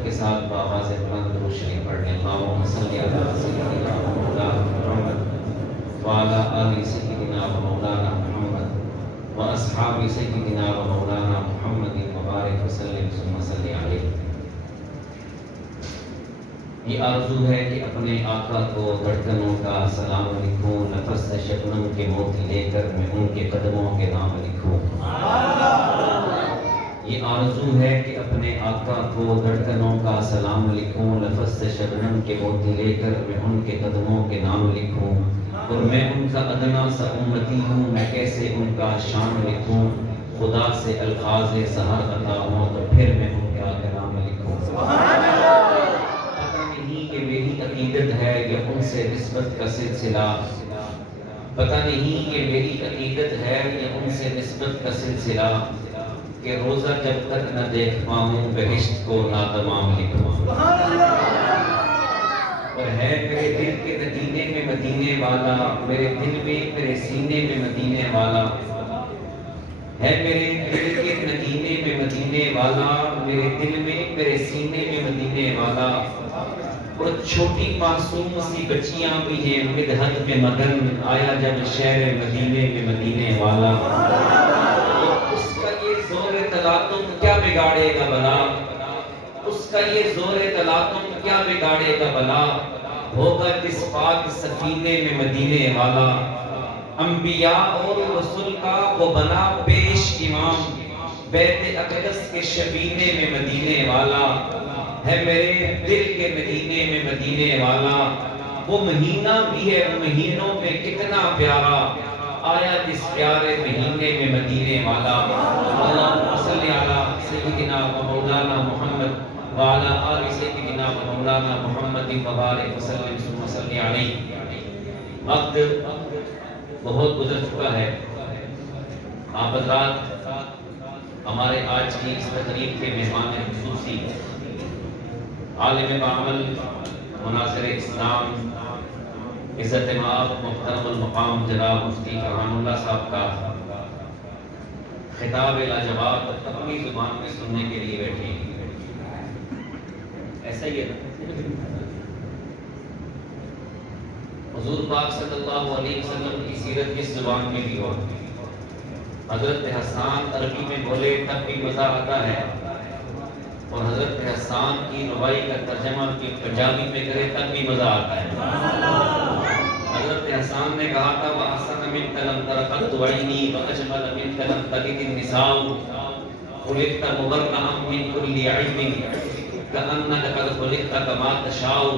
محبت کے ساتھ بآواز بلند درود شریف پڑھنے اللہم صلی علی سیدنا و مولانا محمد وعلی آل سیدنا و مولانا محمد و اصحاب سیدنا و مولانا محمد مبارک وسلم ثم صلی علیہ۔ یہ آرزو ہے کہ اپنے آقا کو دھڑکنوں کا سلام لکھوں، نفس شبنم کے موتی لے کر میں ان کے قدموں کے نام لکھوں۔ یہ آرزو ہے کہ اپنے آقا کو دھڑکنوں کا سلام لکھوں، نفس شبنم کے موتی لے کر میں ان کے قدموں کے نام لکھوں، اور میں ان کا ادنا سا امتی ہوں، میں کیسے ان کا شان لکھوں، خدا سے الفاظ سحر عطا ہوں تو پھر میں ان کا کلام لکھوں۔ کہ میری عقیدت ہے یا ان سے نسبت کا سلسلہ، پتہ نہیں کہ میری عقیدت ہے یا ان سے نسبت کا سلسلہ، کہ روزہ جب تک نہ دیکھ پاؤں بہشت کو ناتمام لکھوں۔ اور ہے میرے دل کے مدینے میں مدینے والا، میرے دل میں میرے سینے میں مدینے والا، ہے میرے دل کے مدینے میں مدینے والا، میرے دل میں میرے سینے میں مدینے والا، اور چھوٹی معصوم سی بچیاں بھی ہیں مدحت میں مگن، آیا جب شہر مدینے میں مدینے والا، اس کا یہ زور تلاطم کیا بگاڑے گا بلا، اس کا یہ زور تلاطم کیا بگاڑے گا بلا، ہوگا جس پاک سفینے میں مدینے والا، انبیاء اور رسول کا وہ بنا پیش امام، بیت اقدس کے شبینے میں مدینے والا، ہے میرے دل کے مدینے میں مدینے والا، وہ مہینہ بھی ہے وہ مہینوں میں کتنا پیارا، آیا جس پیارے مہینے میں مدینے والا۔ اللہم صلی علی سیدنا و مولانا محمد وعلی آل سیدنا و مولانا محمد مبارک وسلم ثم صلی علیہ۔ وقت بہت گزر چکا ہے، آپ حضرات ہمارے آج کی اس تقریب کے مہمان خصوصی عالم بعمل، مناصر اسلام، عزت مآب، محترم المقام جناب مفتی فرحان اللہ صاحب کا خطاب لاجواب اپنی زبان میں سننے کے لیے بیٹھے ہیں۔ ایسا ہی ہے حضور پاک صلی اللہ علیہ وسلم کی سیرت کس زبان میں بھی ہو، حضرت حسان عربی میں بولے تب بھی مزہ آتا ہے، اور حضرت حسان کی روائی کا ترجمہ پنجابی میں کرے تب بھی مزہ آتا ہے۔ حضرت حسان نے کہا تھا وَأَحْسَنَ مِنْكَ لَمْ تَرَ قَطُّ عَيْنِي وَأَجْمَلَ مِنْكَ لَمْ تَلِدِ النِّسَاءُ خُلِقْتَ مُبَرَّئًا مِنْ كُلِّ عَيْبٍ كَأَنَّكَ قَدْ خُلِقْتَ كَمَا تَشَاءُ۔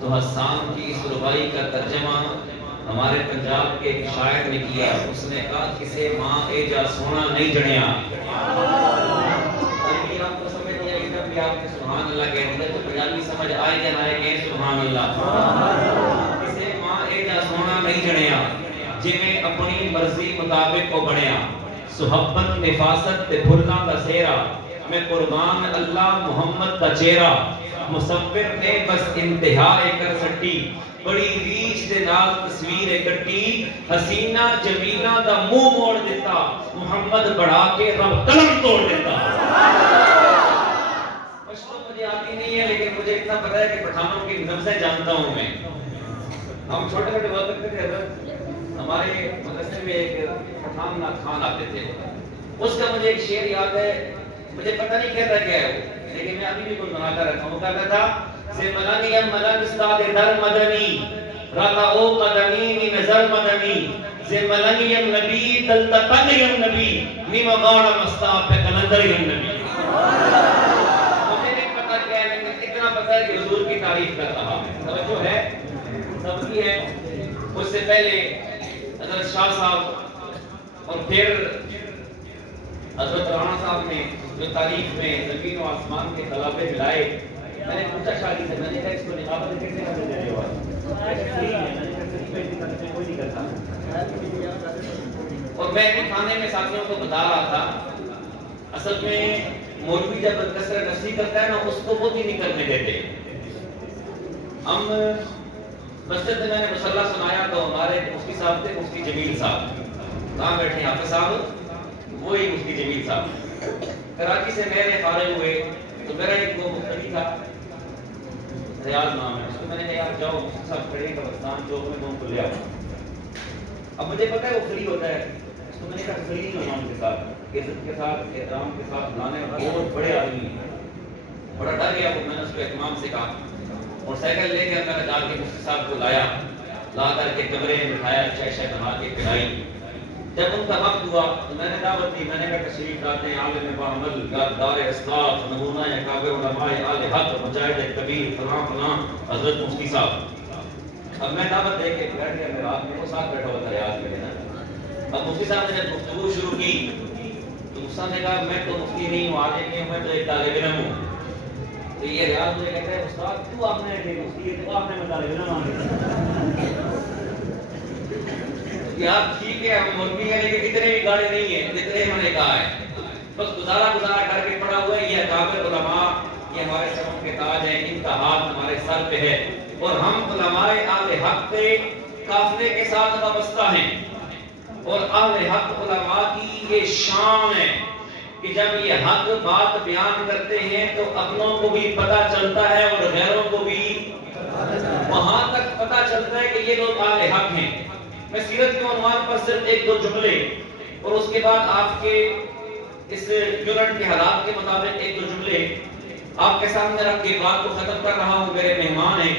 تو حسان کی اس روائی کا ترجمہ ہمارے پنجاب کے ایک شاعر نے کیا، اس نے کہا کسے ماں اے جا سونا نہیں جڑیا۔ آپ نے سبحان اللہ کہہ دیا تو پنجابی سمجھ آئے یا نہ آئے سبحان اللہ۔ کسے ماں اے جا سونا نہیں جڑیا، جویں اپنی مرضی مطابق کو بڑھیا، صحبت نفاست تے بھلاں دا سیرا، میں قربان اللہ محمد دا چہرہ، مصور نے بس انتہا کر سٹی، بڑی ریچ دے نال تصویر کٹی، حسینہ جمیلہ دا منہ موڑ دیتا، محمد بڑھا کے رب قلم توڑ دیتا۔ مجھے آتی نہیں ہے لیکن مجھے اتنا پتا ہے کہ پٹھانوں کی نبضیں جانتا ہوں میں۔ ہم چھوٹے چھوٹے بات کرتے تھے، حضرت ہمارے مدرسے میں ایک پٹھان نعت خوان آتے تھے، اس کا مجھے ایک شعر یاد ہے، مجھے پتہ نہیں کہتا کیا ہے وہ، لیکن میں ابھی بھی کچھ بنا کر رکھا ہوں۔ وہ کہتا تھا سے ملنیم ملن استاد در مدنی رقا او قدمی نی نظر مدنی سے ملنیم نبی دلتقنیم نبی نی مغاڑا مستاب پہ کلندریم نبی۔ پتہ ہے کہ حضور کی تعریف کر رہا ہے، توجہ ہے سب کی ہے۔ اس سے پہلے حضرت شاہ صاحب اور پھر حضرت رانا صاحب نے جو تعریف میں زمین و آسمان کے خلافے ملائے، میں نے پوچھا شاہی سے، میں نے کہا اس کو نقابت کیسے کرنے دے رہے ہو؟ کوئی نہیں کرتا۔ اور میں بھی کھانے میں ساتھیوں کو بتا رہا تھا، اصل میں مولوی جب کثرت نفسی کرتا ہے نا اس کو وہ بھی نہیں کرنے دیتے۔ ہم مسجد میں نے مصلی سنایا تو ہمارے مفتی صاحب تھے، مفتی جمیل صاحب، کہاں بیٹھے حافظ صاحب، وہی مفتی جمیل صاحب۔ کراچی سے میں فارغ ہوئے تو میرا ایک وہ مختلف تھا، ریاض نام ہے اس کو. میں نے کہا یار جاؤ مفتی صاحب کھڑے ہیں قبرستان چوک میں، تم کو لے آؤ. اب مجھے پتا ہے وہ فری ہوتا ہے. اس کو میں نے کہا فری مہمان کے ساتھ عزت کے ساتھ احترام کے ساتھ بلانے، بہت بڑے آدمی ہیں. بڑا ڈر گیا وہ. میں نے اس کو اہتمام سے کہا اور سائیکل لے کے میں نے جا کے مفتی صاحب کو لایا، لا کر کے کمرے میں بٹھایا، چائے شائے بنا کے پلائی. جب ان کا وقت ہوا تو میں نے دعوت دی. میں نے کہا تشریف لاتے ہیں عالم باعمل دار اسلاف نمونہ کابر علماء آل حق مجاہد کبیر فلاں فلاں حضرت مفتی صاحب. اب میں دعوت دے کے بیٹھ گیا. میں رات میں وہ ساتھ بیٹھا ہوا تھا ریاض میں نا. اب مفتی صاحب نے جب گفتگو شروع کی تو مفتی نے کہا میں تو مفتی نہیں ہوں، عالم نہیں ہوں، میں تو ایک طالب علم ہوں. تو یہ ریاض مجھے کہتا ہے استاد کیوں آپ نے مفتی ہے تو آپ نے طالب علم آنے آپ ٹھیک ہے ہم مرغی ہیں لیکن اتنے بھی گاڑے نہیں ہیں جتنے ہم نے کہا ہے. بس گزارا کر کے پڑا ہوا ہے. یہ اکابر علماء یہ ہمارے سروں کے تاج ہیں، ان کا ہاتھ ہمارے سر پہ ہے اور ہم علماء اہل حق پہ قافلے کے ساتھ وابستہ ہیں. اور اہل حق علماء کی یہ شان ہے کہ جب یہ حق بات بیان کرتے ہیں تو اپنوں کو بھی پتہ چلتا ہے اور غیروں کو بھی وہاں تک پتہ چلتا ہے کہ یہ لوگ اہل حق ہیں. میں سیرت کے عنوان پر صرف ایک دو جملے اور اس کے بعد آپ کے اس یونٹ کے حالات کے مطابق ایک دو جملے آپ کے سامنے رکھ کے بات کو ختم کر رہا ہوں. میرے مہمان ہیں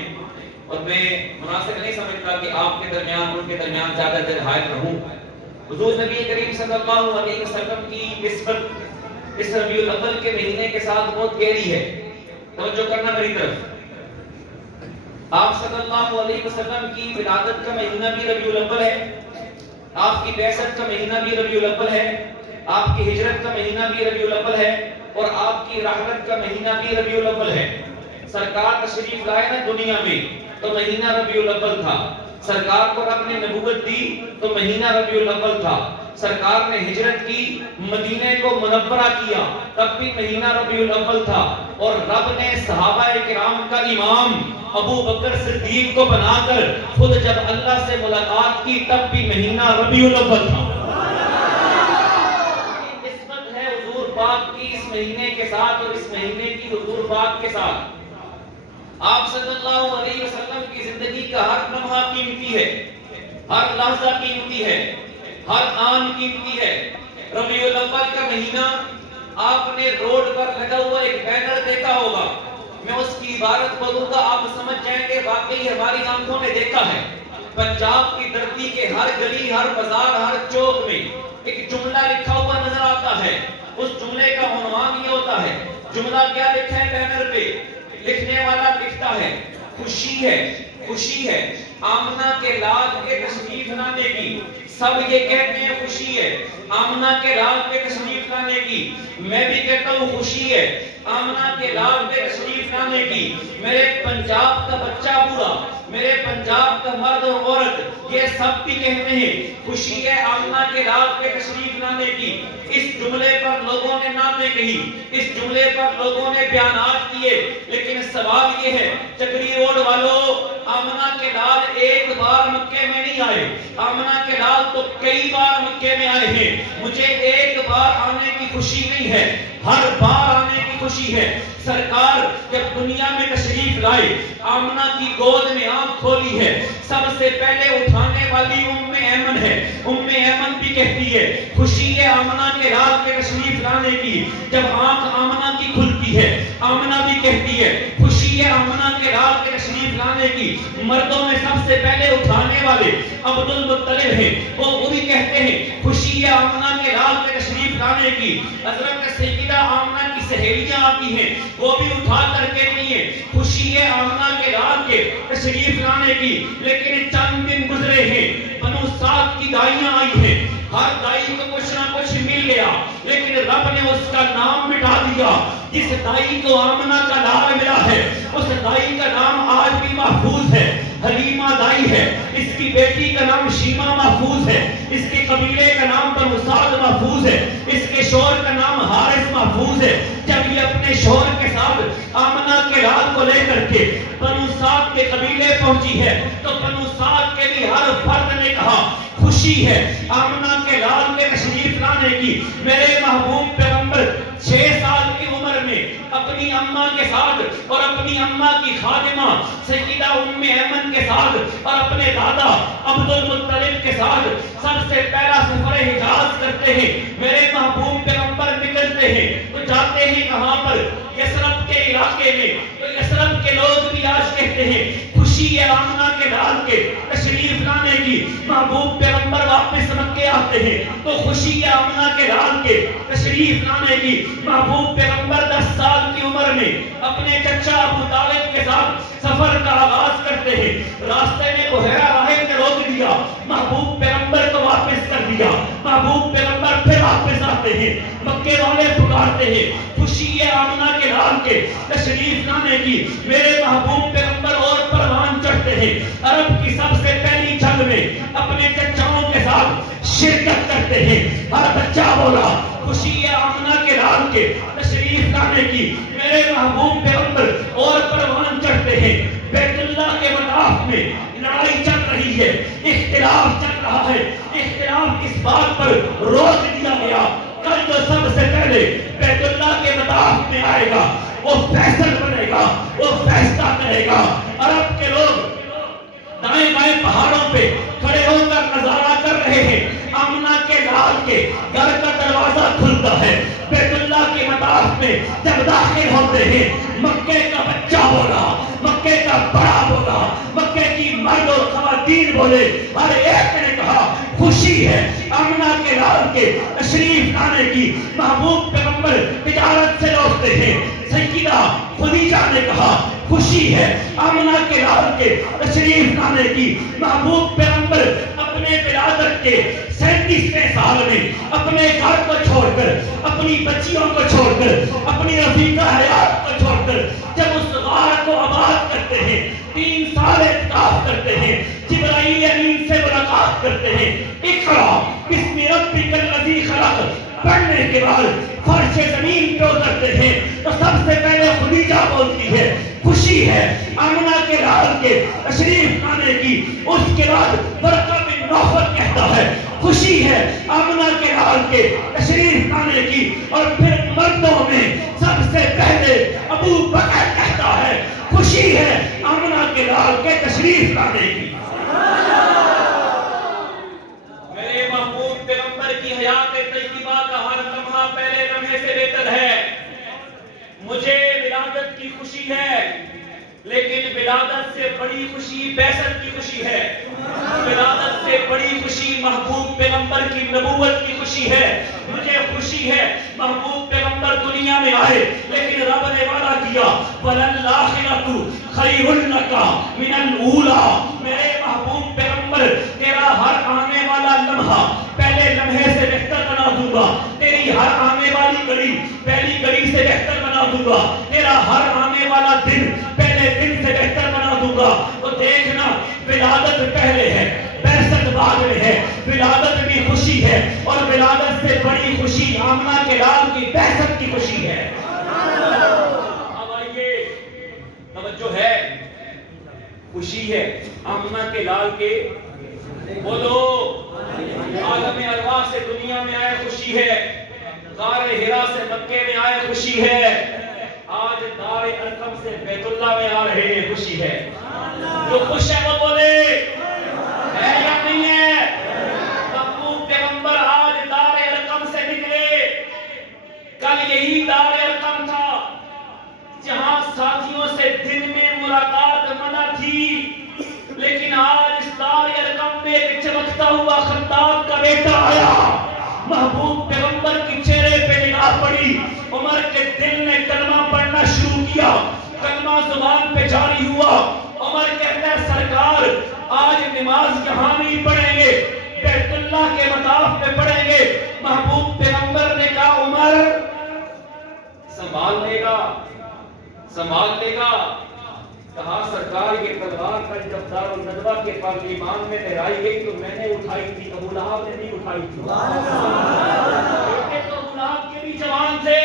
اور میں مناسب نہیں سمجھتا کہ آپ کے درمیان ان کے درمیان زیادہ دیر حائل رہوں. حضور نبی کریم صلی اللہ علیہ وسلم کی نسبت اس ربیع الاول کے مہینے کے ساتھ بہت گہری ہے. توجہ کرنا میری طرف. آپ صلی اللہ علیہ وسلم کی ولادت کا مہینہ بھی ربیع الاول ہے، آپ کی بعثت کا مہینہ بھی ربیع الاول ہے، آپ کی ہجرت کا مہینہ بھی ربیع الاول ہے اور آپ کی رحلت کا مہینہ بھی ربیع الاول ہے. سرکار تشریف لائے نا دنیا میں تو مہینہ ربیع الاول تھا. سرکار کو رب نے نبوت دی تو مہینہ ربیع الاول تھا. سرکار نے ہجرت کی، مدینے کو منورہ کیا، تب بھی مہینہ ربیع الاول تھا. اور رب نے صحابہ کرام کا امام ابو بکر صدیق کو بنا کر خود جب اللہ سے ملاقات کی تب بھی مہینہ ربیع الاول تھا. نسبت ہے حضور پاک کی اس مہینے کے ساتھ اور اس مہینے کی حضور پاک کے ساتھ. آپ صلی اللہ علیہ وسلم کی زندگی کا ہر لمحہ قیمتی ہے، ہر لحظہ قیمتی ہے، ہر آن قیمتی ہے. ربیع الاول کا مہینہ آپ نے روڈ پر لگا ہوا ایک بینر دیکھا ہوگا. میں اس کی عبارت پڑھوں گا آپ سمجھ جائیں گے واقعی ہماری آنکھوں نے دیکھا ہے. پنجاب کی دھرتی کے ہر گلی، ہر بازار، ہر چوک میں ایک جملہ لکھا ہوا نظر آتا ہے. اس جملے کا عنوان یہ ہوتا ہے. جملہ کیا لکھا ہے بینر پہ؟ لکھنے والا لکھتا ہے خوشی ہے، خوشی ہے آمنہ کے لال کے تشریف لانے کی. سب یہ کہتے ہیں خوشی ہے آمنہ کے لال کے تشریف لانے کی. میں بھی کہتا ہوں خوشی ہے آمنہ کے لال کے تشریف لانے کی. میرے پنجاب کا بچہ بوڑھا، میرے پنجاب کا مرد اور عورت یہ سب بھی کہتے ہیں خوشی ہے آمنہ کے لال کے تشریف لانے کی. اس جملے پر لوگوں نے نعتیں کہی، اس جملے پر لوگوں نے بیانات کیے، لیکن سوال یہ ہے چکری روڈ والوں، آمنہ کے لال ایک بار مکے میں نہیں آئے، آمنہ کے لال تو کئی بار مکے میں آئے ہیں. مجھے ایک بار آنے کی خوشی نہیں ہے، ہر بار آنے کی خوشی ہے. سرکار جب دنیا میں تشریف لائے آمنہ کی گود میں آنکھ کھولی ہے. سب سے پہلے اٹھانے والی ایمن ہے. ایمن بھی کہتی ہے خوشی ہے آمنہ کے لال کے تشریف لانے کی. جب آنکھ آمنہ کی کھلتی ہے آمنہ بھی کہتی ہے خوشی ہے آمنہ کے لال کے تشریف لانے کی. مردوں میں سب سے پہلے اٹھانے والے عبد المطلب ہیں، وہ بھی کہتے ہیں خوشی ہے آمنہ کے لال کے تشریف لانے کی. حضرت سیدہ آمنہ کی سہیلیاں آتی ہیں وہ بھی اٹھا کر کہتی ہیں خوشی ہے آمنہ کے لال کے تشریف لانے کی. لیکن چند دن گزرے ہیں، بنو سعد کی دائیاں آئی ہیں. ہر دائی کو کچھ نہ کچھ مل گیا لیکن رب نے اس کا نام مٹا دیا. جس دائی کو آمنہ کا لال ملا ہے اس دائی کا نام آج بھی محفوظ ہے. حلیمہ دائی ہے، اس کی بیٹی کا نام شیمہ محفوظ ہے، اس کے قبیلے کا نام بنو سعد محفوظ ہے، اس کے شوہر کا نام حارث محفوظ ہے. جب یہ اپنے شوہر کے ساتھ آمنہ کے لال کو لے کر کے بنو سعد کے قبیلے پہنچی ہے تو بنو سعد کے بھی ہر فرد نے کہا خوشی ہے آمنہ کے لال کے تشریف لانے کی. میرے محبوب پیغمبر 6 سال کی عمر میں اپنی اماں کے ساتھ اور اپنی اماں کی خادمہ سیدہ ام ایمن کے ساتھ اور اپنے دادا عبد المطلب کے ساتھ سب سے پہلا سفر حجاز کرتے ہیں. میرے محبوب پیغمبر نکلتے ہیں تو جاتے ہیں کہاں پر؟ یثرب کے علاقے میں. تو یثرب کے لوگ بھی آج کہتے ہیں خوشی ہے آمنہ کے لال کے تشریف لانے کی. محبوب پیغمبر واپس مکے آتے ہیں تو خوشی ہے آمنہ کے لال کے تشریف لانے کی. محبوب پیغمبر 10 سال کی عمر میں اپنے چچا ابو طالب کے ساتھ سفر کا آغاز کرتے ہیں. راستے میں بحیرہ راہب نے روک دیا, محبوب پیغمبر کو واپس کر دیا. محبوب پیغمبر پھر واپس آتے ہیں, مکے والے پکارتے ہیں خوشی ہے آمنہ کے لال کے تشریف لانے کی. میرے محبوب پیغمبر اور پروان چڑھتے ہیں, عرب کی سب سے پہلی جنگ میں اپنے چچاؤں کے ساتھ شرکت کرتے ہیں. ہر بچہ بولا خوشی ہے آمنہ کے لال کے تشریف لانے کی. میرے محبوب پیغمبر اور پروان چڑھتے ہیں. بیت اللہ کے مطاف میں لڑائی چل رہی ہے, اختلاف چل رہا ہے. اختلاف اس بات پر روک دیا گیا کل جو سب سے پہلے بیت اللہ کے مطاف میں آئے گا وہ فیصل بنے گا, وہ فیصلہ کرے گا. عرب کے لوگ دائیں بائیں پہاڑوں پہ کھڑے ہو کر نظارہ کر رہے ہیں. آمنہ کے لال کے گھر کا دروازہ کھلتا ہے. بیت اللہ کے مطاف میں جب داخل ہوتے ہیں مکے کا بچہ بولا, مکے کا بڑا بولا, مکے کی مرد اور خواتین بولے, ہر ایک نے کہا خوشی ہے آمنہ کے لال کے تشریف لانے کی. محبوب پیغمبر تجارت سے لوٹتے ہیں. سیدہ خدیجہ نے کہا خوشی ہے آمنہ کے لال کے تشریف لانے کی. محبوب پیغمبر اپنے ولادت کے 37ویں سال میں اپنے گھر کو چھوڑ کر, اپنی بچیوں کو چھوڑ کر, اپنی رفیقہ حیات کو چھوڑ کر جب اس غار کو آباد کرتے ہیں, 3 سال اعتکاف کرتے ہیں, جبرائیل امین سے ملاقات کرتے ہیں, اقرا بسم ربک الذی خلق پڑھنے کے بعد فرش زمین پہ اترتے ہیں تو سب سے پہلے خدیجہ بولتی ہے خوشی ہے آمنہ کے لال کے تشریف لانے کی. اس کے بعد ورقہ بن نوفل کہتا ہے خوشی ہے آمنہ کے لال کے تشریف لانے کی. اور پھر مردوں میں سب سے پہلے ابو بکر کہتا ہے خوشی ہے آمنہ کے لال کے تشریف لانے کی. میرے محبوب پیغمبر کی حیات طیبہ کا ہر لمحہ پہلے لمحے سے بہتر ہے. مجھے ولادت کی خوشی ہے لیکن ولادت سے بڑی خوشی بعثت کی خوشی ہے. ولادت سے بڑی خوشی محبوب پیغمبر کی نبوت کی خوشی ہے. مجھے خوشی ہے محبوب پیغمبر دنیا میں آئے لیکن رب نے وعدہ کیا وَلَلْآخِرَةُ خَيْرٌ لَكَ مِنَ الْأُولَى. میرے محبوب پیغمبر تیرا ہر آنے والا لمحہ پہلے لمحے سے بہتر بنا دوں گا. تیری ہر آنے والی گھڑی پہلی گھڑی سے بہتر بنا دوں گا. تیرا ہر آنے والا دن پہلے دن سے بہتر بنا دوں گا. تو دیکھنا ولادت پہلے ہے, بعثت بعد میں ہے. ولادت بھی خوشی ہے اور ولادت سے بڑی خوشی آمنہ کے لال کی بعثت کی خوشی ہے. اب آئیے توجہ ہے, خوشی ہے آمنہ کے لال کے بولو عالم ارواح سے دنیا میں آئے خوشی ہے, غار ہرا سے مکے میں آئے خوشی ہے, آج دار ارقم سے بیت اللہ میں آ رہے ہیں خوشی ہے. جو خوش ہے وہ بولے ہے یا نہیں ہے. محبوب پیغمبر آج دار ارقم سے نکلے. کل یہی دار ارقم تھا جہاں ساتھیوں سے دن میں ملاقات منع تھی, لیکن آج اس دار ارقم میں ایک چمکتا ہوا خطاب کا بیٹا آیا. محبوب پیغمبر کی چہرے پہ نگاہ پڑی, عمر کے دل نے کلمہ پڑھنا شروع کیا, کلمہ زبان پہ جاری ہوا. عمر کہتا ہے سرکار آج نماز یہاں نہیں پڑھیں گے, بیت اللہ کے مطاف میں پڑھیں گے. محبوب پیغمبر نے کہا عمر سنبھال لے گا, سنبھال لے گا. کہا سرکار یہ تلوار کا جب دارالندوہ کے پارلیمان میں لہرائی گئی تو میں نے اٹھائی تھی, ابو لہب نے نہیں اٹھائی تھی. تو ابو لہب کے بھی جوان تھے,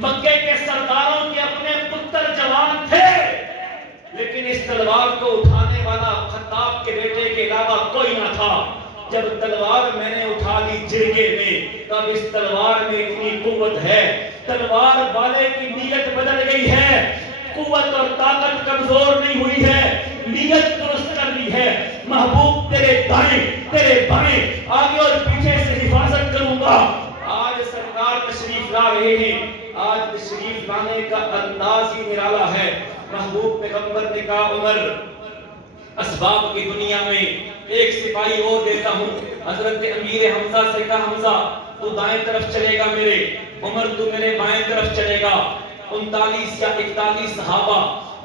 مکے کے سرداروں کے اپنے پتر جوان تھے, لیکن اس تلوار کو اٹھانے والا خطاب کے بیٹے کے علاوہ کوئی نہ تھا. جب تلوار میں نے اٹھا لی جرگے میں, تب اس تلوار میں اتنی قوت ہے تلوار والے کی نیت بدل گئی ہے، قوت اور طاقت کمزور نہیں ہوئی ہے، نیت درست کر لی ہے۔ محبوب تیرے دائیں تیرے بائیں آگے اور پیچھے سے حفاظت کروں گا۔ آج سرکار تشریف لا رہے ہیں، آج تشریف لانے کا انداز ہی نرالا ہے۔ محبوب پیغمبر نے کہا عمر اسباب کی دنیا میں ایک سپاہی اور دیتا ہوں۔ حضرت امیر حمزہ سے کہا حمزہ تو دائیں طرف چلے گا میرے، عمر تو میرے بائیں طرف چلے گا۔ 39 یا 41 صحابہ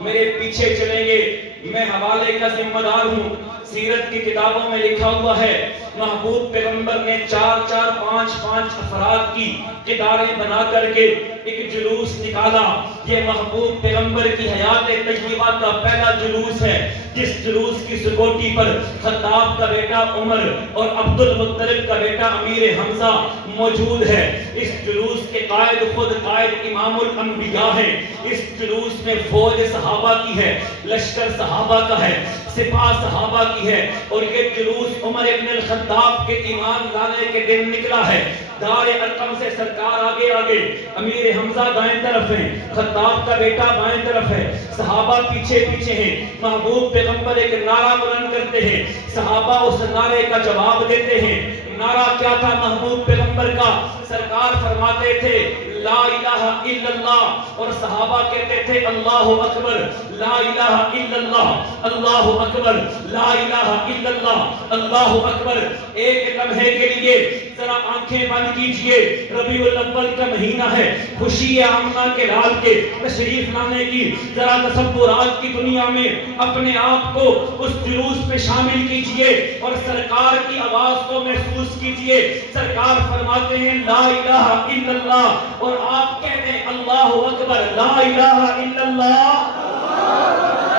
میرے پیچھے چلیں گے، میں حوالے کا ذمہ دار ہوں۔ سیرت کی کتابوں میں لکھا ہوا ہے محبوب پیغمبر نے 4 5 افراد کی قطاریں بنا کر کے ایک جلوس نکالا۔ یہ محبوب پیغمبر کی حیات طیبہ کا پہلا جلوس ہے، جس جلوس کی سکوٹی پر خطاب کا بیٹا عمر اور عبد المطلب کا بیٹا امیر حمزہ موجود ہے۔ اس جلوس کے قائد خود قائد امام الانبیاء ہیں۔ اس جلوس میں فوج صحابہ کی ہے، لشکر صحابہ کا ہے، سپاہ صحابہ کی ہے، اور یہ جلوس عمر ابن الخطاب کے ایمان لانے کے دن نکلا ہے۔ دار ارقم سے سرکار آگے آگے، امیر حمزہ دائیں طرف ہیں، خطاب کا بیٹا بائیں طرف ہے، صحابہ پیچھے پیچھے ہیں۔ محبوب پیغمبر ایک نعرہ بلند کرتے ہیں، صحابہ اس نعرے کا جواب دیتے ہیں۔ نعرہ کیا تھا محبوب پیغمبر کا؟ سرکار فرماتے تھے لا الہ الا اللہ، اور صحابہ کہتے تھے اللہ اکبر، لا الہ الا اللہ، اللہ اکبر، لا الہ الا اللہ، اللہ اکبر۔ ایک لمحے کے لیے ذرا آنکھیں بند کیجئے، ربیع الاول کا مہینہ ہے، خوشی آمنہ کے لال کے تشریف لانے کی۔ ذرا تصورات کی دنیا میں اپنے آپ کو اس جلوس میں شامل کیجئے اور سرکار کی آواز کو محسوس کیجئے۔ سرکار فرماتے ہیں لا الہ الا اللہ، اور آپ کہتے ہیں اللہ اکبر، لا الہ الا اللہ،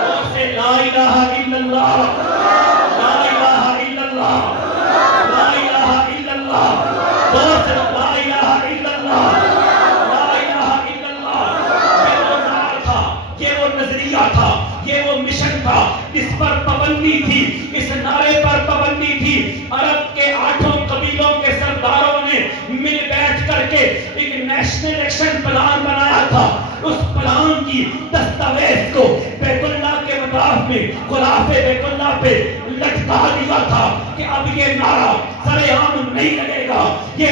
اور سے لا الہ الا اللہ، لا الہ الا اللہ، لا الہ الا اللہ، اور سے لا الہ الا اللہ، لا الہ الا اللہ۔ یہ وہ نعرہ تھا، یہ وہ نظریہ تھا، یہ وہ مشن تھا جس پر پابندی تھی، اس نعرے پر پابندی تھی۔ عرب کے 8 قبیلوں کے سرداروں نے مل بیٹھ کر کے ایک نیشنل ایکشن پلان بنایا تھا۔ اس پلان کی دستاویز کو بیت اللہ کے مطاف میں غلاف بیت اللہ پہ لٹکا دیا تھا کہ اب یہ نعرہ سر عام نہیں لگے گا، یہ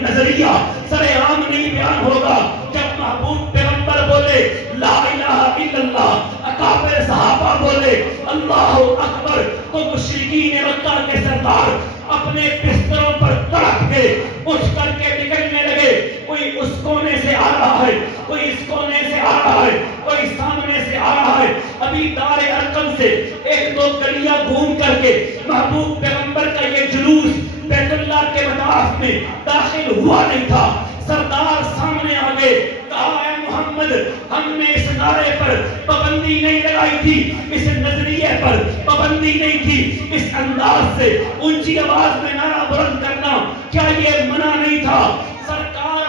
نظریہ سر عام نہیں بیان ہوگا۔ جب محبوب پیغمبر بولے لا الہ الا اللہ، اکابر صحابہ بولے اللہ اکبر، تو مشرکین مکہ کے سردار اپنے بستروں پر تڑپ کے اٹھ کر کے نکلنے لگے۔ کوئی اس کونے سے آ رہا ہے، کوئی اس کونے سے آ رہا ہے، کوئی سامنے سے آ رہا ہے۔ ابھی دار ارقم سے 1-2 گلیاں گھوم کر کے محبوب پیغمبر کا یہ جلوس بیت اللہ کے مطاف میں داخل ہوا نہیں تھا۔ سردار سامنے آ گئے، کہا اے محمد، ہم نے اس نعرے پر پابندی نہیں لگائی تھی، اس نظریے پر پابندی نہیں تھی، اس انداز سے اونچی آواز میں نعرہ بلند کرنا کیا یہ منع نہیں تھا؟ سرکار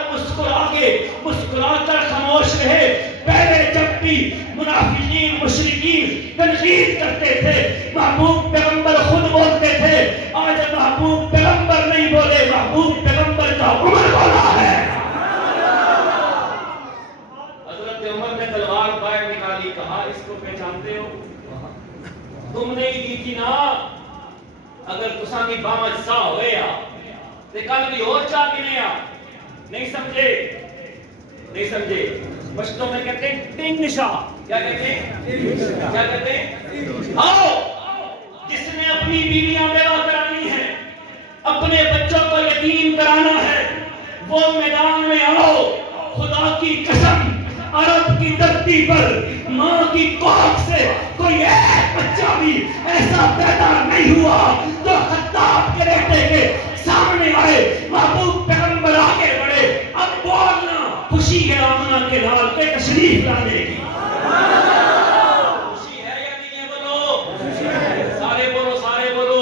مسکرا کر خاموش رہے۔ پہلے جب بھی منافقین مشرکین تنقید کرتے تھے، محبوب پیغمبر خود بولتے تھے۔ آج محبوب پیغمبر نہیں بولے، محبوب پیغمبر کا عمر بولا ہے۔ حضرت عمر نے تلوار باہر نکالی، کہا اس کو پہچانتے ہو؟ تم نے ہی دی تھی نا، اگر تساں دی بامج سا ہویا تے کل بھی اور چاہ کے نہیں سمجھے، نہیں سمجھے۔ پشتوں میں کہتے ہیں ٹنگ نشا، کیا کہتے ہیں؟ کیا کہتے ہیں؟ آؤ، جس نے اپنی بیویاں بیوہ کرانی ہے، اپنے بچوں کو یتیم کرانا ہے، وہ میدان میں آؤ۔ خدا کی قسم، عرب کی دھرتی پر ماں کی کوکھ سے کوئی ایک بچہ بھی ایسا پیدا نہیں ہوا جو خطاب کے بیٹے کے سامنے آئے۔ محبوب پیغمبر آگے بڑھے، اب بولنا خوشی ہے آمنہ کے لال کے تشریف لانے کی۔ خوشی ہے یا نہیں ہے؟ بولو سارے، بولو سارے، بولو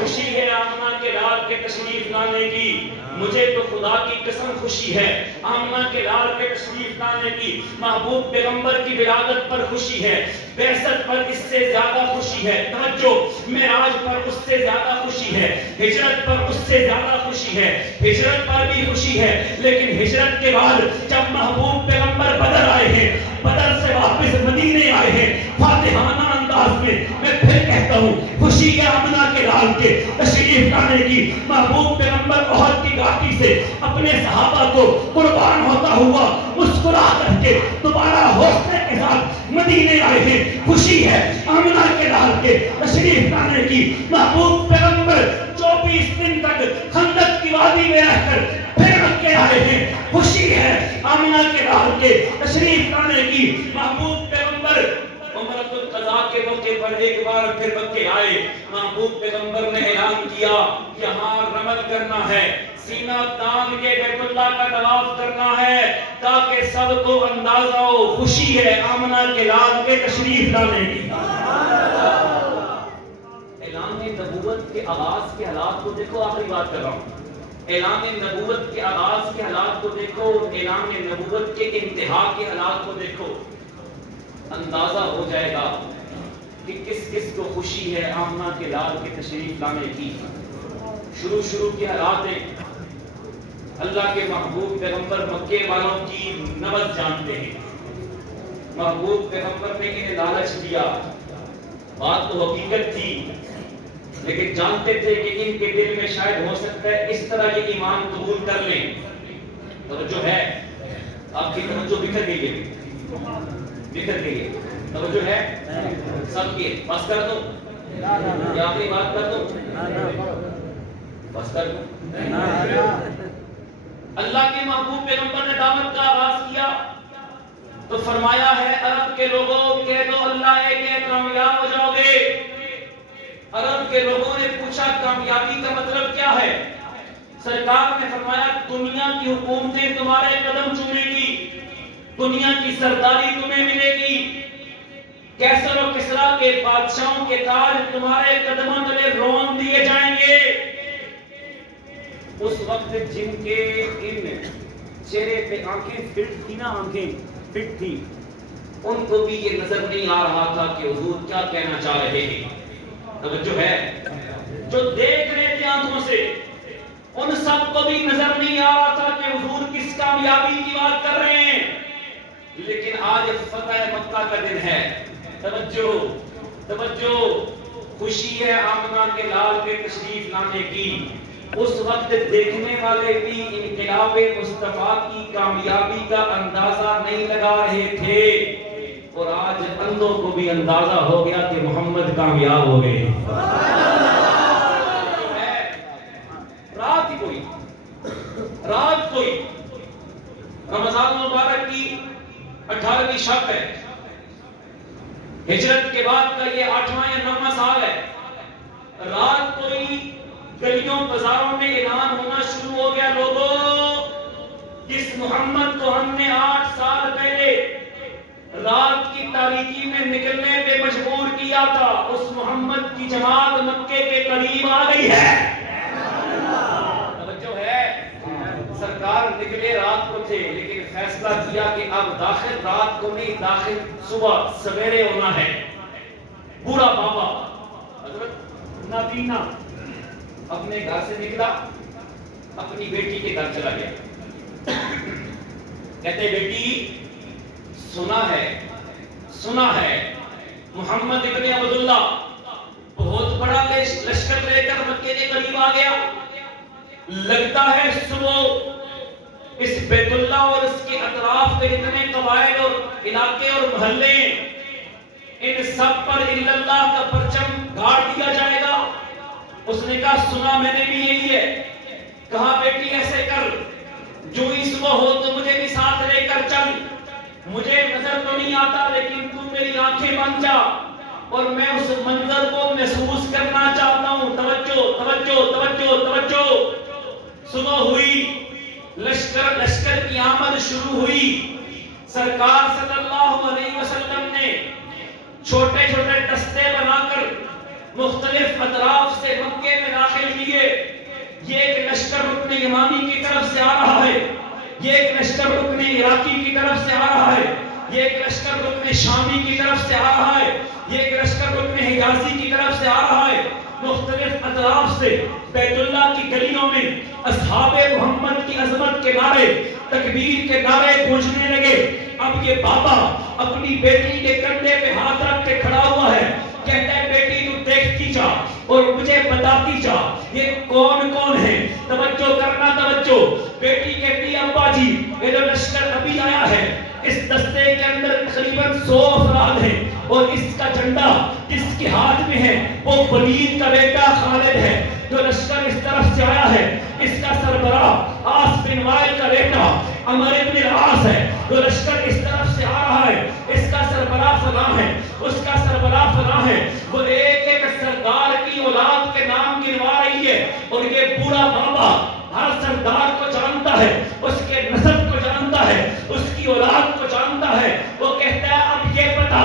خوشی ہے آمنہ کے لال کے تشریف لانے کی۔ مجھے تو خدا کی قسم خوشی ہے، آمنہ کے لال کے تشریف لانے کی، محبوب پیغمبر کی ولادت پر خوشی ہے، بعثت پر اس سے زیادہ خوشی ہے، توجہ، معراج پر اس سے زیادہ خوشی ہے، ہجرت پر اس سے زیادہ خوشی ہے، ہجرت پر بھی خوشی ہے، لیکن ہجرت کے بعد جب محبوب پیغمبر بدر آئے ہیں، بدر سے واپس مدینے آئے ہیں، فاتحانہ انداز میں میں پھر کہتا ہوں خوشی ہے آمنہ کے لال کے تشریف لانے کی، محبوب پیغمبر احد کی گھاٹی سے اپنے صحابہ کو قربان ہوتا ہوا مسکرا کر کے دوبارہ حوصلے کے ساتھ مدینے آئے ہیں، خوشی ہے آمنہ کے لال کے تشریف لانے کی، محبوب پیغمبر 24 دن تک خندق کی وادی میں رہ کر پھر مکے آئے ہیں، خوشی ہے آمنہ کے لال کے تشریف لانے کی، محبوب پیغمبر عمرۃ القضاء کے موقع پر ایک بار پھر مکے آئے، محبوب پیغمبر نے اعلان کیا یہاں رمل کرنا ہے، سینہ تان کے بیت اللہ کا طواف کرنا ہے تاکہ سب کو اندازہ ہو، خوشی ہے آمنہ کے لال کے تشریف لانے کی۔ اعلان نبوت کے آغاز کے حالات کو دیکھو، آخری بات کر رہا ہوں، اعلان نبوت کے آغاز کے حالات کو دیکھو، اعلان نبوت کے انتہا کے حالات کو دیکھو، اندازہ ہو جائے گا کہ کس کس کو خوشی ہے آمنہ کے لال کے تشریف لانے کی۔ شروع کی حالات ہیں، اللہ کے محبوب پیغمبر مکے والوں کی نبض جانتے ہیں، محبوب پیغمبر نے انہیں لالچ دیا، بات تو حقیقت تھی لیکن جانتے تھے کہ ان کے دل میں شاید ہو سکتا ہے اس طرح یہ ایمان قبول کر لیں۔ توجہ ہے، آپ کی توجہ بکھر گئی ہے، بکھر گئی ہے، توجہ ہے سب کی، بس کر دو یا اپنی بات کر دو، بس کر دو۔ اللہ کے محبوب پیغمبر نے دعوت کا آغاز کیا تو فرمایا ہے عرب کے لوگوں کہہ دو اللہ ہے کہ کامیاب ہو جاؤ گے۔ عرب کے لوگوں نے پوچھا کامیابی کا مطلب کیا ہے؟ سرکار نے فرمایا دنیا کی حکومتیں تمہارے قدم چومے گی، دنیا کی سرداری تمہیں ملے گی، کیسر و کسرا کے بادشاہوں کے تاج تمہارے قدموں تلے رون دیے جائیں گے۔ اس وقت جن کے ان چہرے پہ آنکھیں فٹ تھی نا، آنکھیں فٹ تھی، ان کو بھی یہ نظر نہیں آ رہا تھا کہ حضور کیا کہنا چاہ رہے ہیں۔ توجہ ہے، جو دیکھ رہے تھے آنکھوں سے ان سب کو بھی نظر نہیں آ رہا تھا کہ حضور کس کامیابی کی بات کر رہے ہیں، لیکن آج فتح مکہ کا دن ہے۔ توجہ توجہ، خوشی ہے آمنہ کے لال کے تشریف لانے کی۔ اس وقت دیکھنے والے بھی انقلاب مصطفیٰ کی کامیابی کا اندازہ نہیں لگا رہے تھے، اور آج اندھوں کو بھی اندازہ ہو گیا کہ محمد کامیاب ہو گئے۔ رات کوئی رمضان مبارک کی 18ویں شب ہے، ہجرت کے بعد کا یہ 8واں یا 9واں سال ہے، رات کوئی گلیوں بازاروں میں اعلان ہونا شروع ہو گیا، لوگوں جس محمد کو ہم نے 8 سال پہلے رات کی تاریکی میں نکلنے پہ مجبور کیا تھا، اس محمد کی جماعت مکے کے قریب آ گئی ہے۔ توجہ ہے، سرکار نکلے رات کو تھے لیکن فیصلہ کیا کہ اب داخل رات کو نہیں، داخل صبح سویرے ہونا ہے۔ بوڑھا بابا حضرت نابینا اپنے گھر سے نکلا، اپنی بیٹی کے گھر چلا گیا، کہتے بیٹی سنا ہے محمد ابن عبداللہ بہت بڑا لشکر لے کر مکے کے قریب آ گیا، لگتا ہے صبح اس بیت اللہ اور اس کے اطراف کے جتنے قبائل اور علاقے اور محلے ان سب پر الا اللہ کا پرچم گاڑ دیا جائے گا۔ اس نے کہا سنا میں نے بھی یہی ہے۔ کہا بیٹی ایسے کر، جو ہی صبح ہو تو مجھے بھی ساتھ لے کر چل، مجھے نظر تو نہیں آتا لیکن تو میری آنکھیں بن جا اور میں اس منظر کو محسوس کرنا چاہتا ہوں۔ توجہ توجہ توجہ توجہ، صبح ہوئی، لشکر کی آمد شروع ہوئی، سرکار صلی اللہ علیہ وسلم نے چھوٹے چھوٹے دستے بنا کر مختلف اطراف سے مکے میں داخل کیے۔ یہ ایک لشکر رکن یمانی کی طرف سے آ رہا ہے، یہ ایک لشکر رکن عراقی کی طرف سے آ رہا ہے، یہ ایک لشکر رکن شامی کی طرف سے آ رہا ہے، یہ ایک لشکر رکن حجازی کی طرف سے آ رہا ہے۔ مختلف اطراف سے بیت اللہ کی گلیوں میں اصحاب محمد کی عظمت کے نعرے، تکبیر کے نعرے گونجنے لگے۔ اب یہ بابا اپنی بیٹی کے کندھے پہ ہاتھ رکھ کے کھڑا ہوا ہے، کہتا ہے بیٹی تو دیکھتی جا اور مجھے بتاتی جا یہ کون کون ہے۔ توجہ کرنا، توجہ۔ بیٹی کہتی ہے ابا جی یہ جو لشکر ابھی آیا ہے اس دستے کے اندر تقریباً 100 افراد ہیں، اور اس کا جھنڈا جس کے ہاتھ میں ہے وہ ولید کا بیٹا خالد ہے۔ جو لشکر اس طرف سے آیا ہے اس کا سربراہ عاص بن وائل کا بیٹا عمر بن العاص ہے۔ جو لشکر اس طرف سے آ رہا ہے اس کا سربراہ فلاں ہے، اس کا سربراہ فلاں ہے۔ وہ ایک ایک سردار کی اولاد کے نام گنوا رہی ہے، اور یہ بوڑھا بابا ہر سردار کو جانتا ہے، اس کے نسب کو جانتا ہے، اس کی اولاد کو جانتا ہے۔ وہ کہتا ہے اب یہ بتا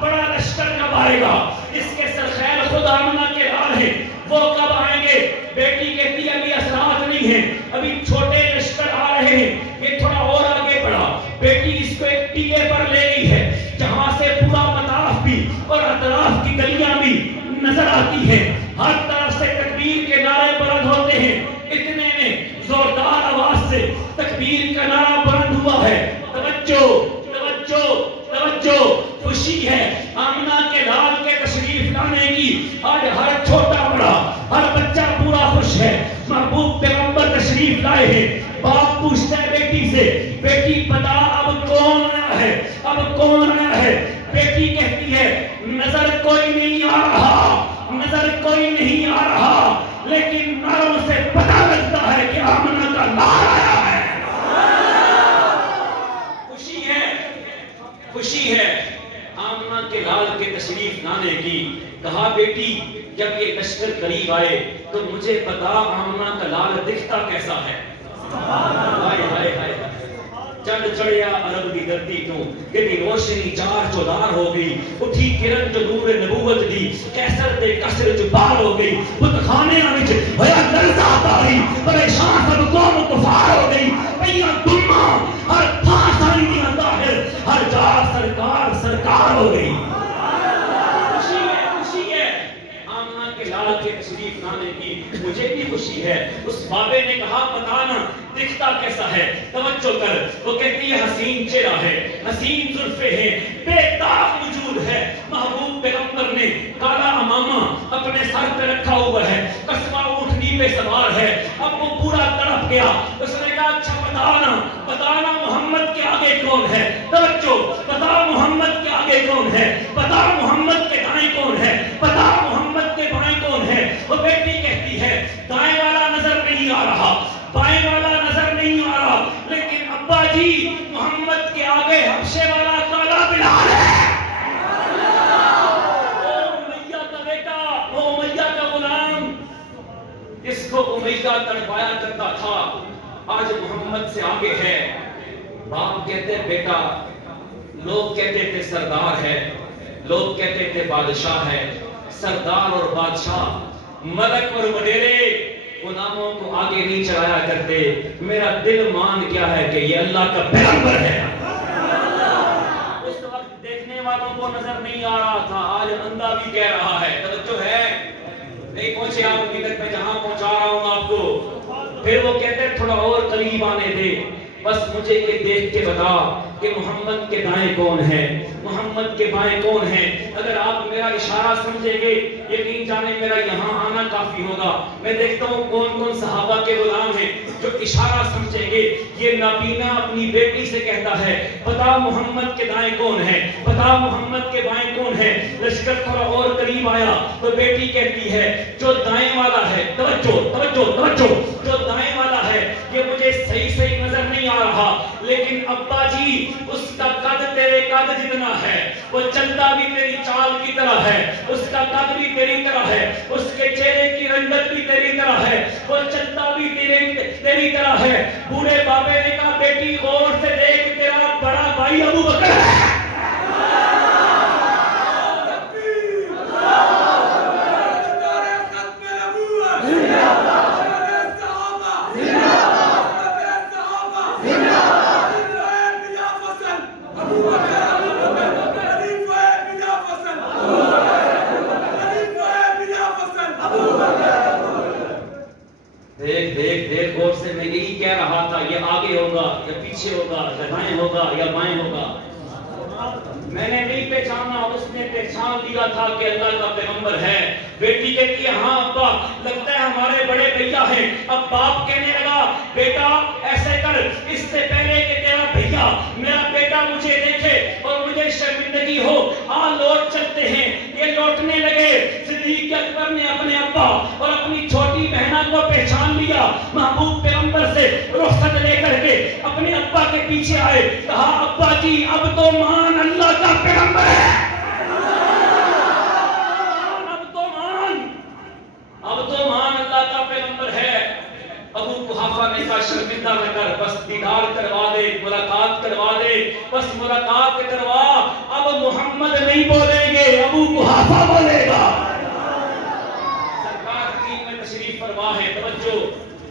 بڑا لشکر کب آئے گا؟ اس کے سرخیل خود آمنہ کے لال ہیں، وہ کب آئیں گے؟ بیٹی کہتی ہے ابھی اثرات نہیں ہیں، ابھی چھوٹے لشکر آ رہے ہیں۔ یہ تھوڑا اور آگے بڑھا، بیٹی اس کو ایک ٹیلے پر لے گئی ہے جہاں سے پورا مطاف بھی اور اطراف کی گلیاں بھی نظر آتی ہیں، ہر طرف سے تکبیر کے نعرے بلند ہوتے ہیں۔ اتنے میں زوردار آواز سے تکبیر کا نعرہ بلند ہوا ہے۔ توجہ، توجہ، توجہ۔ خوشی ہے آمنہ کے لال کے تشریف لانے کی۔ آج ہر چھوٹا بڑا، ہر بچہ پورا خوش ہے، محبوب پیغمبر تشریف لائے ہیں۔ باپ پوچھتا ہے بیٹی سے بیٹی بتا اب کون آیا ہے، اب کون آیا ہے؟ بیٹی کہتی ہے نظر کوئی نہیں آ رہا، نظر کوئی نہیں آ رہا، لیکن ناروں سے پتہ لگتا ہے کہ آمنہ کا لال آیا ہے۔ خوشی ہے، خوشی ہے آمنہ کے لال کے تشریف لانے کی۔ کہا بیٹی جب یہ لشکر قریب آئے تو مجھے بتا آمنہ کا لال دکھتا کیسا ہے؟ ہائے ہائے ہائے، چند چڑھیا عرب دی دھرتی تو کہ روشنی چار چودار ہو گئی، اٹھی کرن جو نور نبوت دی، کیسر دے کسر جو بار ہو گئی، بت خانے وچ ہویا لرزہ تاری، پریشان سب قوم کفار ہو گئی، پیا دما ہر پاس آئی دی ظاہر، ہر جا سرکار سرکار ہو گئی۔ لال کے تشریف لانے کی مجھے بھی خوشی ہے۔ اس بابے نے کہا بتانا دکھتا کیسا ہے؟ توجہ کر، وہ کہتی ہے حسین چہرہ ہے، حسین زلفیں ہیں، بے داغ وجود ہے۔ محبوب پیغمبر نے کالا امامہ اپنے سر پہ رکھا ہوا ہے، قصبہ اونٹنی پہ سوار ہے۔ اب وہ پورا تڑپ گیا، اس نے کہا اچھا بتانا، بتانا محمد کے آگے کون ہے؟ توجہ، بتا محمد کے آگے کون ہے؟ بتا محمد کے دائیں کون ہے؟ بتا محمد کے بائیں کون ہے؟ وہ بیٹی کہتی ہے دائیں والا نظر نہیں آ رہا، بائیں والا نظر نہیں آ رہا، لیکن ابا جی محمد کے آگے حبشے والا کالا بلال ہے۔ او امیہ کا بیٹا، او امیہ کا غلام، اس کو امیہ تڑپایا کرتا تھا، آج محمد سے آگے ہے۔ باپ کہتے بیٹا، لوگ کہتے تھے سردار ہے، لوگ کہتے تھے بادشاہ ہے۔ سردار اور بادشاہ، ملک اور وڈیرے غلاموں کو آگے نہیں چلایا کرتے۔ میرا دل مان کیا ہے کہ یہ اللہ کا پیغمبر ہے۔ اس وقت دیکھنے والوں کو نظر نہیں آ رہا تھا، آج اندھا بھی کہہ رہا ہے۔ توجہ ہے، نہیں پہنچے آپ ابھی تک، میں جہاں پہنچا رہا ہوں آپ کو۔ پھر وہ کہتے تھوڑا اور قریب آنے دے، بس مجھے یہ دیکھ کے بتا کہ محمد کے دائیں کون ہیں، محمد کے بائیں کون ہیں۔ اگر آپ میرا اشارہ سمجھیں گے یقین جانے میرا یہاں آنا کافی ہوگا۔ میں دیکھتا ہوں کون کون صحابہ کے غلام ہیں جو اشارہ سمجھیں گے۔ یہ نابینا اپنی بیٹی سے کہتا ہے بتا محمد کے دائیں کون ہیں، بتا محمد کے بائیں کون ہیں۔ لشکر تھوڑا اور قریب آیا تو بیٹی کہتی ہے جو دائیں والا ہے، توجہ توجہ توجہ، جو دائیں والا ہے یہ مجھے صحیح نظر نہیں آ رہا، لیکن ابا جی اس کا قد تیرے قد جتنا ہے، وہ چلتا بھی تیری چال کی طرح ہے، اس کا قد بھی تیری طرح ہے، اس کے چہرے کی رنگت بھی تیری طرح ہے، وہ چلتا بھی تیری طرح ہے۔ بوڑھے بابے نے کہا بیٹی غور سے دیکھ، تیرا بڑا بھائی ابو بکر ہے۔ آگے ہوگا یا پیچھے ہوگا یا دائیں ہوگا یا بائیں ہوگا. میں نے نہیں پہچانا, اس نے پہچان لیا تھا کہ اللہ کا پیغمبر ہے. بیٹی کہتی ہے ہاں ابا لگتا ہے ہمارے بڑے بھیا ہیں. اب باپ کہنے لگا بیٹا ایسے کر, اس سے پہلے کہ تیرا بھیا میرا بیٹا مجھے دیکھے اور مجھے شرمندگی ہو, لوٹ چلتے ہیں. یہ لوٹنے لگے. صدیق اکبر نے اپنے ابا اور اپنی چھوٹی بہنا کو پہچان لیا. محبوب پیغمبر سے رخصت لے کر کے اپنے ابا کے پیچھے آئے. کہا ابا جی اب تو مان اللہ کا پیغمبر ہے, اب تو مان اللہ کا پیغمبر ہے. ابو قحافہ نے کہا شرمندہ نہ کر, بس دیدار کروا دے, ملاقات کروا دے, بس ملاقات کروا. اب محمد نہیں بولیں گے, ابو قحافہ بولے گا. سرکار کی میں تشریف فرما ہے. توجہ,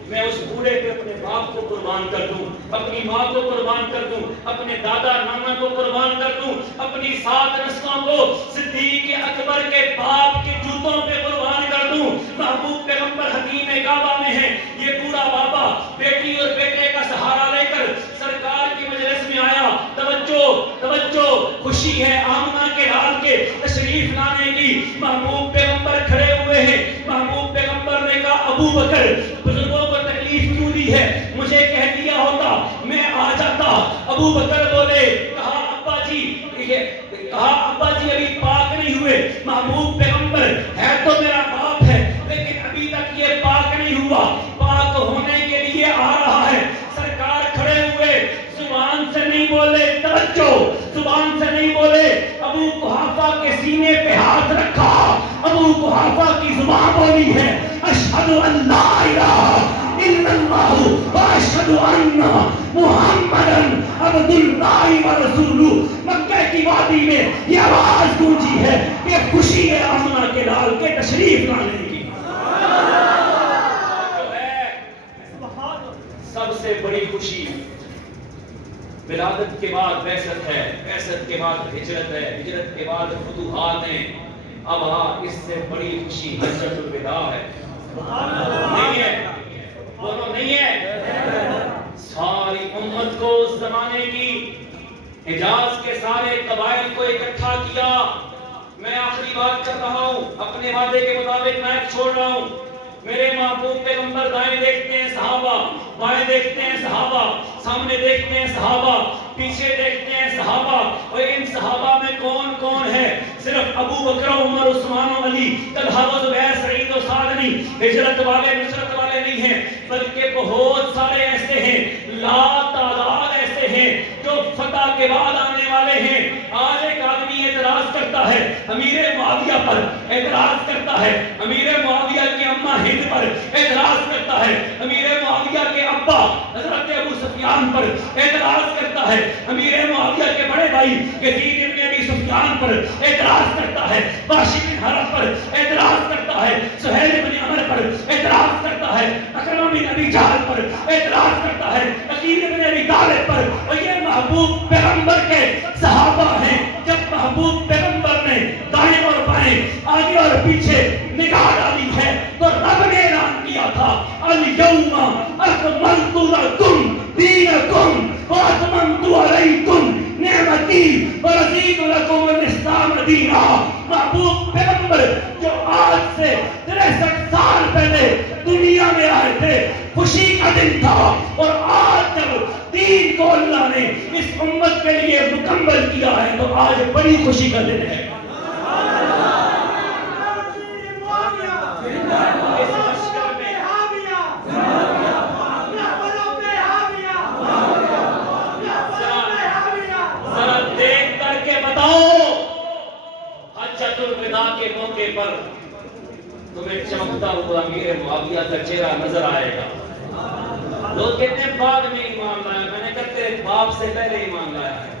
میں اس بوڑھے پہ اپنے باپ کو قربان کر دوں, اپنی ماں کو قربان کر دوں, اپنے دادا نانا کو قربان کر دوں, اپنی 7 نسلوں کو صدیق اکبر کے باپ کے جوتوں پہ قربان کر دوں. محبوب پیغمبر حکیم کعبہ میں ہے. یہ بوڑھا بابا بیٹی اور بیٹے کا سہارا لے کر سرکار کی مجلس میں آیا. توجہ توجہ, خوشی ہے آمنہ کے لال کے تشریف لانے کی. محبوب پیغمبر کھڑے ہوئے ہیں. محبوب پیغمبر نے کہا ابو بکر بزرگوں کو تکلیف کیوں دی ہے, مجھے کہہ دیا ہوتا میں آ جاتا. ابو بکر بولے, کہا ابا جی ابھی پاک نہیں ہوئے. محبوب پیغمبر ہے تو میرا باپ ہے, لیکن ابھی تک یہ پاک نہیں ہوا, پاک ہونے کے لیے آ رہا ہے. سرکار کھڑے ہوئے, زبان سے نہیں بولے. توجہ, زبان سے نہیں بولے. ابو قحافہ کے سینے پہ ہاتھ رکھا. ابو قحافہ کی زبان بولی ہے اشہد ان لا الہ الا اللہ واشہد ان محمدن عبد اللہ ورسولہ. مکہ کی وادی میں یہ آواز گونجی ہے کہ خوشی ہے آمنہ کے لال کے تشریف لانے کی. سب سے بڑی خوشی ولادت کے بعد بعثت ہے, بعثت کے بعد ہجرت ہے, ہجرت کے بعد فتوحات ہیں. اب اس سے بڑی خوشی حجۃ الوداع ہے. نہیں ہے, بولو نہیں ہے. ساری امت کو اس زمانے کی حجاز کے سارے قبائل کو اکٹھا کیا. میں آخری بات کر رہا ہوں, اپنے وعدے کے مطابق میں چھوڑ رہا ہوں. میرے محبوب پیغمبر دائیں دیکھتے ہیں صحابہ, بائیں دیکھتے ہیں صحابہ, سامنے دیکھتے ہیں صحابہ, پیچھے دیکھتے ہیں صحابہ. اور ان صحابہ میں کون کون ہے؟ صرف ابو بکر, عمر, عثمان و علی, طلحہ و زبیر, سعید و سعد نہیں. ہجرت والے نصرت والے نہیں ہیں, بلکہ بہت سارے ایسے ہیں, لا تعداد ایسے ہیں جو فتح کے بعد آنے والے ہیں. آج ایک آدمی اعتراض کرتا ہے امیر معاویہ پر, اعتراض کرتا ہے امیر معاویہ کی اماں ہند پر, اعتراض کرتا ہے امیر معاویہ کے ابا حضرت ابو سفیان پر, اعتراض کرتا ہے امیر معاویہ کے بڑے بھائی یزید ابن ابی سفیان پر, اعتراض کرتا ہے باشی بن حرب پر, اعتراض کرتا ہے سہیل بن عمر پر, اعتراض کرتا ہے اکرمہ بن ابی جہل پر, اعتراض کرتا ہے عقیل بن ابی طالب پر. اور یہ محبوب پیغمبر کے صحابہ ہیں. جب محبوب پیغمبر نے دائیں اور بائیں, آگے اور پیچھے نگاہ ڈالی ہے تو رب نے اعلان کیا تھا الیوم اکملت لکم دینکم واتممت علیکم نعمتی ورضیت لکم الاسلام دینا. محبوب پیغمبر جو آج سے 63 سال پہلے دنیا میں آئے تھے, خوشی کا دن تھا. اور آج جب دین کو اللہ نے اس امت کے لیے مکمل کیا ہے تو آج بڑی خوشی کا دن ہے. ذرا دیکھ کر کے بتاؤ, حجۃ الوداع کے موقع پر تمہیں چمکتا ہوا امیر معاویہ کا چہرہ نظر آئے گا. لوگ کہتے ہیں بعد میں ایمان لایا. میں نے کہا تیرے باپ سے پہلے ایمان لایا ہے,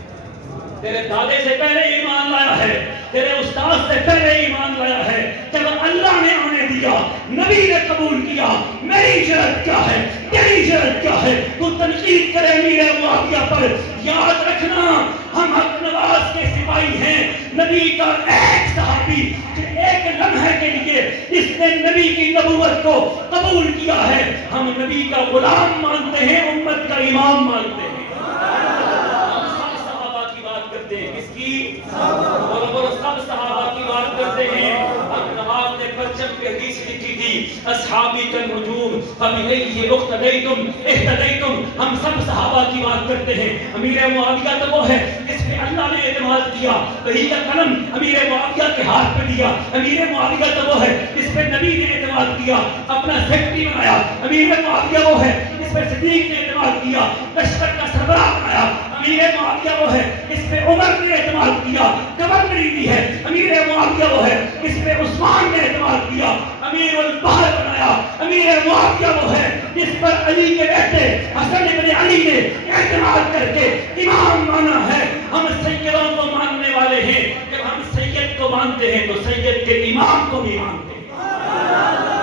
تیرے دادے سے پہلے ایمان لایا ہے, تیرے استاد سے پہلے ایمان لایا ہے. جب اللہ نے آنے دیا, نبی نے قبول کیا, میری جرت کیا ہے, تیری جرت کیا ہے؟ تو تنقید کرے امیر معاویہ پر. یاد رکھنا ہم حق نواز کے سپاہی ہیں. نبی کا ایک صحابی جو 1 لمحے کے لیے اس نے نبی کی نبوت کو قبول کیا ہے. ہم نبی کا غلام مانتے ہیں, امت کا امام مانتے ہیں. ہم سب صحابہ کی بات کرتے ہیں. کس کی؟ اور سب صحابہ کی بات کرتے ہیں. اب نواز نے پرچم کی حدیث لکھی تھی, اصحابی کالنجوم فبأي اقتدیتم اہتدیتم. ہم سب صحابہ کی بات کرتے ہیں. امیر معاویہ تو وہ ہے جس پہ اللہ نے اعتماد کیا, وہی کا قلم امیر معاویہ کے ہاتھ پہ دیا. امیر معاویہ تو وہ ہے جس پہ نبی نے اعتماد کیا, اپنا سیکٹری بنایا. امیر معاویہ وہ ہے جس پہ صدیق نے اعتماد کیا, لشکر کا سربراہ بنایا. امیر معاویہ وہ ہے جس پہ عمر نے اعتماد کیا, گورنری بھی ہے. امیر معاویہ وہ ہے جس پہ عثمان نے اعتماد کیا, امیر البحر بنایا. امیر معاویہ وہ ہے جس پر علی کے بیٹے حسن بن علی نے اعتماد کر کے امام مانا ہے. ہم سیدوں کو ماننے والے ہیں. جب ہم سید کو مانتے ہیں تو سید کے امام کو بھی مانتے ہیں.